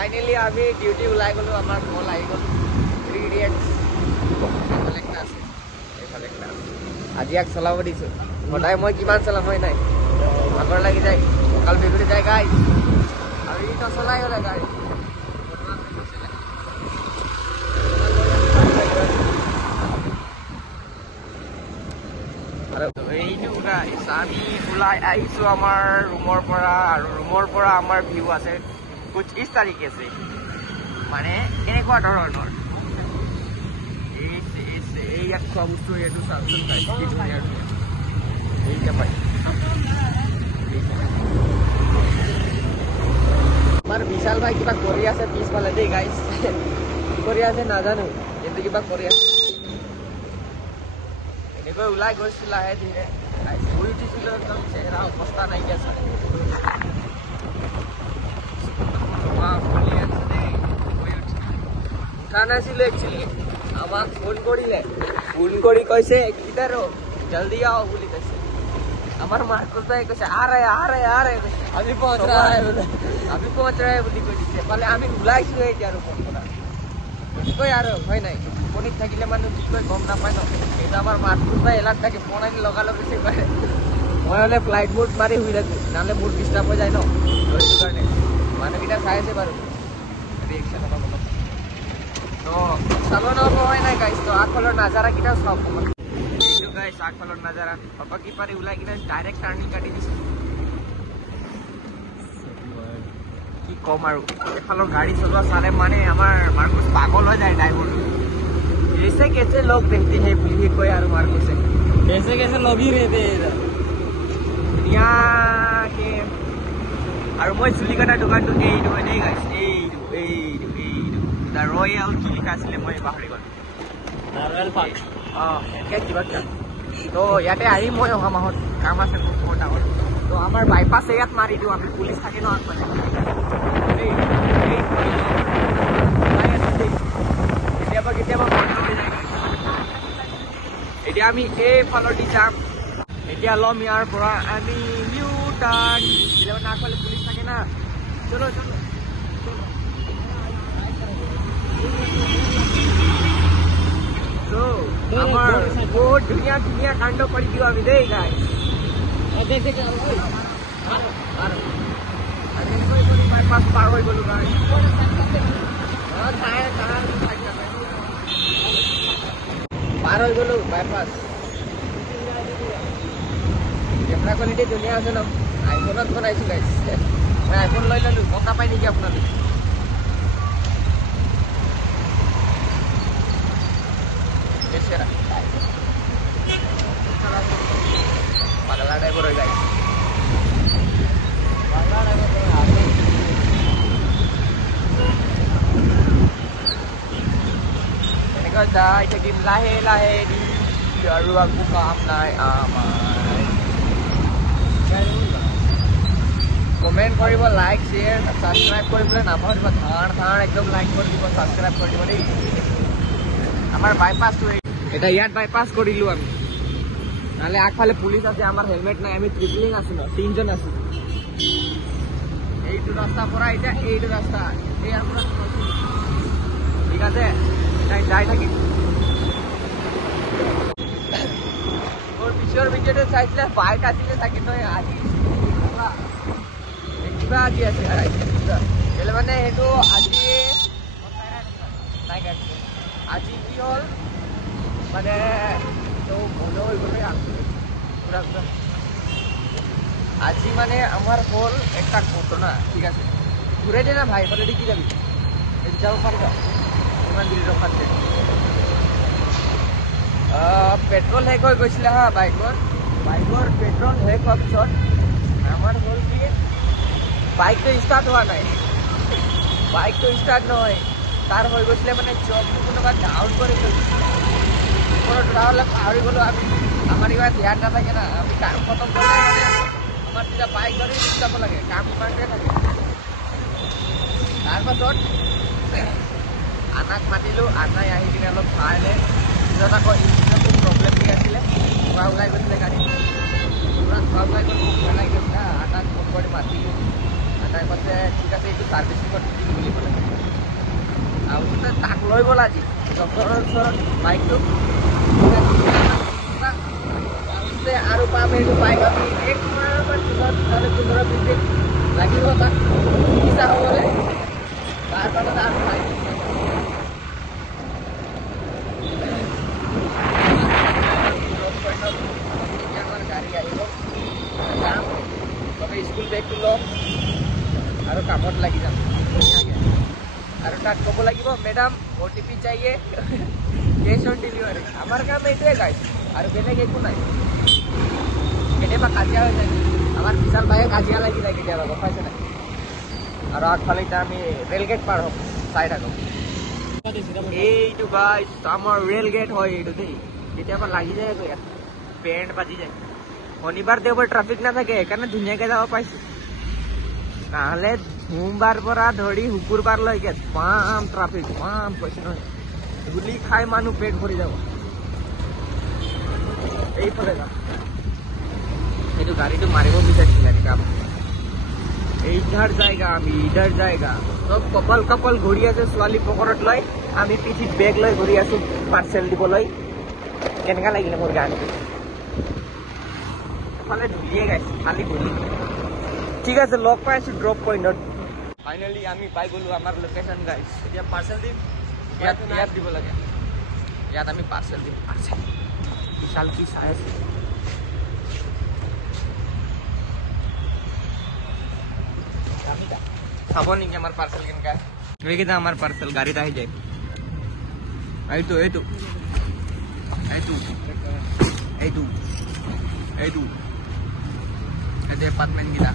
finally আমি duty ওলাই গ'লো আমাৰ কল আহি গ'ল 3 ইডিয়েটছ এইফালে একটা আছে এইফালে একটা আছে আজি ইয়াক চলাব দিছোঁ সদায় মই কিমান চলাম হয় নাই ভাগৰ লাগি যায় কঁকাল বিগুৰি যায় গাইজ আৰু ই নচলাই হ'লে গাড়ী আমি ওলাই আহিছোঁ আমাৰ ৰুমৰ পৰা আৰু ৰুমৰ পৰা আমাৰ ভিউ আছে কুছ ইছ তাৰিখে আছে মানে কেনেকুৱা ধৰণৰ এই ইয়াত খোৱা বস্তু এইটো চাওকচোন কি ধুনীয়া এইটা পাই আমাৰ বিশাল ভাই কিবা কৰি আছে পিছফালে দেই গাইজ কি কৰি আছে নাজানো কিন্তু কিবা কৰি আছে এনেকৈ ওলাই গৈছোঁ লাহে ধীৰে শুই উঠিছিলোঁ একদম চেহেৰা অৱস্থা নাইকিয়া আছে উঠা নাছিলোঁ একচুৱেলি আমাক ফোন কৰিলে ফোন কৰি কৈছে কিধৰ हो জলদি आओ বুলি কৈছে আমাৰ মাৰ্কোটাই কৈছে আ ৰে আমি পहुंच रहा है বুলি কৈ দিছে পালে আমি ওলাইছোঁ এতিয়া আৰু ফোন কৰা কি কয় আৰু হয় নাই টোপনিত থাকিলে মানুহ কি কয় গম নাপায় ন কিন্তু আমাৰ মাৰ্কোটাই এলাৰ্ট থাকে ফোন আনি লগালগ হৈছে কয় মই হ'লে ফ্লাইট মোড মাৰি শুই থাকোঁ নহ'লে মোৰ ডিষ্টাৰ্ব হৈ যায় ন সেইটো কাৰণে মানুহকেইটা চাই আছে বাৰু ৰিয়েকশ্যন অলপ অলপ তো চাব নহ'ব হয় নাই গাইজ তো আগফালৰ নাজাৰাকেইটাও চাওক এইটো গাইজ আগফালৰ নাজাৰা পাপা কি পাৰি ওলাই কিনে ডাইৰেক্ট টাৰ্ণিং কাটি দিছোঁ কি ক'ম আৰু এফালৰ গাড়ী চলোৱা চালে মানে আমাৰ মাৰ্কোছ পাগল হৈ যায় ড্ৰাইভাৰটো ऐसे कैसे लोग देखते हैं বুলি কয় আৰু মাৰ্কোছে ऐसे कैसे लोग ही रहते हैं আৰু মই চুলি কটা দোকানটো এইটো হয় দেই গাইছ এইটো দ্য ৰয়েল কি লিখা আছিলে মই পাহৰি গ'লো ৰয়েল পাৰ্ক এনেকৈ কিবা তো ইয়াতে আহিম মই অহা মাহত কাম আছে মোৰ ডাঙৰ তো আমাৰ বাইপাছ ইয়াত মাৰি দিওঁ আমি পুলিচ থাকে ন আগফালে কেতিয়াবা এতিয়া আমি এইফালেদি যাম এতিয়া ল'ম ইয়াৰ পৰা আমি নিউ টাৰ্ণ কেতিয়াবা আগফালে পুলিচ থাকে না চলো আমাৰ বহুত ধুনীয়া ধুনীয়া কাণ্ড কৰি দিওঁ আমি দেই গাই বাইপাছ পাৰ হৈ গ'লো গাই পাৰ হৈ গ'লো বাইপাছ কেমেৰা কোৱালিটি ধুনীয়া আছে ন আইফোনত বনাইছোঁ গাইছ মই আইফোন লৈ ল'লোঁ মকা পাই নেকি আপোনালোকে পাগলা টাইপৰ হৈ গাইছ এনেকৈ যাই থাকিম লাহে লাহে দি আৰু একো কাম নাই আমাৰ কমেণ্ট কৰিব লাইক শ্বেয়াৰ ছাবস্ক্ৰাইব কৰিবলৈ নাপাহৰিব ধাৰ একদম লাইক কৰি দিব ছাবস্ক্ৰাইব কৰি দিব দেই আমাৰ বাইপাছটো এতিয়া ইয়াত বাইপাছ কৰিলোঁ আমি নহ'লে আগফালে পুলিচ আছে আমাৰ হেলমেট নাই আমি ট্ৰিপলিং আছোঁ ন 3জন আছোঁ এইটো ৰাস্তাৰ পৰা এতিয়া এইটো ৰাস্তা ইয়াৰ পৰা ঠিক আছে যাই থাকিম মোৰ পিছৰ ভিডিঅ'টো চাইছিলে বাইক আছিলে চাগে তই আজি কিবা আজি আছে কেলৈ মানে সেইটো আজি আজি কি হ'ল মানে তো বন্ধ হৈ গ'লে পুৰা আজি মানে আমাৰ হ'ল একটা ঘটনা ঠিক আছে ঘূৰাই দে না ভাই মানে কি যাবি যাব পাৰিব ইমান দেৰি ৰখাত পেট্ৰল শেষ হৈ গৈছিলে হা বাইকৰ পেট্ৰল শেষ হোৱাৰ পিছত আমাৰ হ'ল কি বাইকটো ষ্টাৰ্ট হোৱা নাই বাইকটো ষ্টাৰ্ট নহয় তাৰ হৈ গৈছিলে মানে জবটো কোনোবা ডাউন কৰি থৈছিলে ওপৰত উঠা হ'লে পাহৰি গ'লোঁ আমি আমাৰ ইমান ধ্যান নাথাকে না আমি কাম খতম কৰিলে মানে আমাৰ তেতিয়া বাইক ধৰি যাব লাগে কাম ইমানটোৱে থাকে তাৰপাছত আনাক মাতিলোঁ আনাই আহি কিনে অলপ চাইলে পিছত আকৌ ইঞ্জিনত প্ৰব্লেম দি আছিলে ধোঁৱা ওলাই গৈছিলে গাড়ী পুৰা ধোঁৱা ওলাই গ'ল ভয় লাগি গৈছিলে আনাক ফোন কৰি মাতিলোঁ আনাই কৈছে ঠিক আছে এইটো ছাৰ্ভিচিঙত দিম বুলি ক'লে তাৰপিছতে তাক লৈ গ'ল আজি ডক্টৰৰ ওচৰত বাইকটো তাৰপিছতে আৰু পাম এইটো বাইক আমি 1 মাহৰ পিছত 15-20 দিন লাগিব তাক চিকিৎসা হ'বলৈ তাৰপিছত আৰু বাইক আমাৰ গাড়ী আহিব যাম তবে স্কুল বেগটো ল'ম আৰু কামত লাগি যাম ধুনীয়াকৈ আৰু তাক ক'ব লাগিব মেডাম OTP चाहिए कैश ऑन डिलीवरी আমাৰ কাম এইটোৱে গাইছ আৰু বেলেগ একো নাই কেতিয়াবা কাজিয়া হৈ যায় আমাৰ বিশাল ভাইয়ে কাজিয়া লাগি যায় কেতিয়াবা গম পাইছে নাই আৰু আগফালে এতিয়া আমি ৰেল গেট পাৰ হ'ম চাই থাকোঁ এইটো গাইছ আমাৰ ৰেল গেট হয় এইটো দেই কেতিয়াবা লাগি যায় আকৌ ইয়াত বেণ্ড বাজি যায় শনিবাৰ দেওবাৰ ট্ৰাফিক নাথাকে সেইকাৰণে ধুনীয়াকৈ যাব পাইছোঁ নহ'লে সোমবাৰ পৰা ধৰি শুকুৰবাৰলৈকে পাম ট্ৰাফিক পাম কৈছে নহয় ধূলি খাই মানুহ পেট ভৰি যাব এইফালে যাম এইটো গাড়ীটো মাৰিব বিচাৰিছিলে এনেকুৱা इधर जाएगा আমি इधर जाएगा সব কপাল কপাল ঘূৰি আছে ছোৱালী পকেটত লৈ আমি পিঠিত বেগ লৈ ঘূৰি আছো পাৰ্চেল দিবলৈ কেনেকুৱা লাগিলে মোৰ গানটো ফালে ধুলিয়ে গাইছে খালি ধুলি ঠিক আছে লগ পাইছো ড্ৰপ পইণ্টত ফাইনেলি আমি পাই গ'লো আমাৰ লোকেশ্যন গাইছ এতিয়া পাৰ্চেল দিম ইয়াত দিব লাগে ইয়াত আমি পাৰ্চেল দিম পাৰ্চেল বিশাল কি চাই আছে চাব নেকি আমাৰ পাৰ্চেল কেনেকুৱা এইকেইটা আমাৰ পাৰ্চেল গাড়ীত আহি যায় এইটো এইটো এইটো এইটো এইটো এইটো এপাৰ্টমেণ্ট কেইটা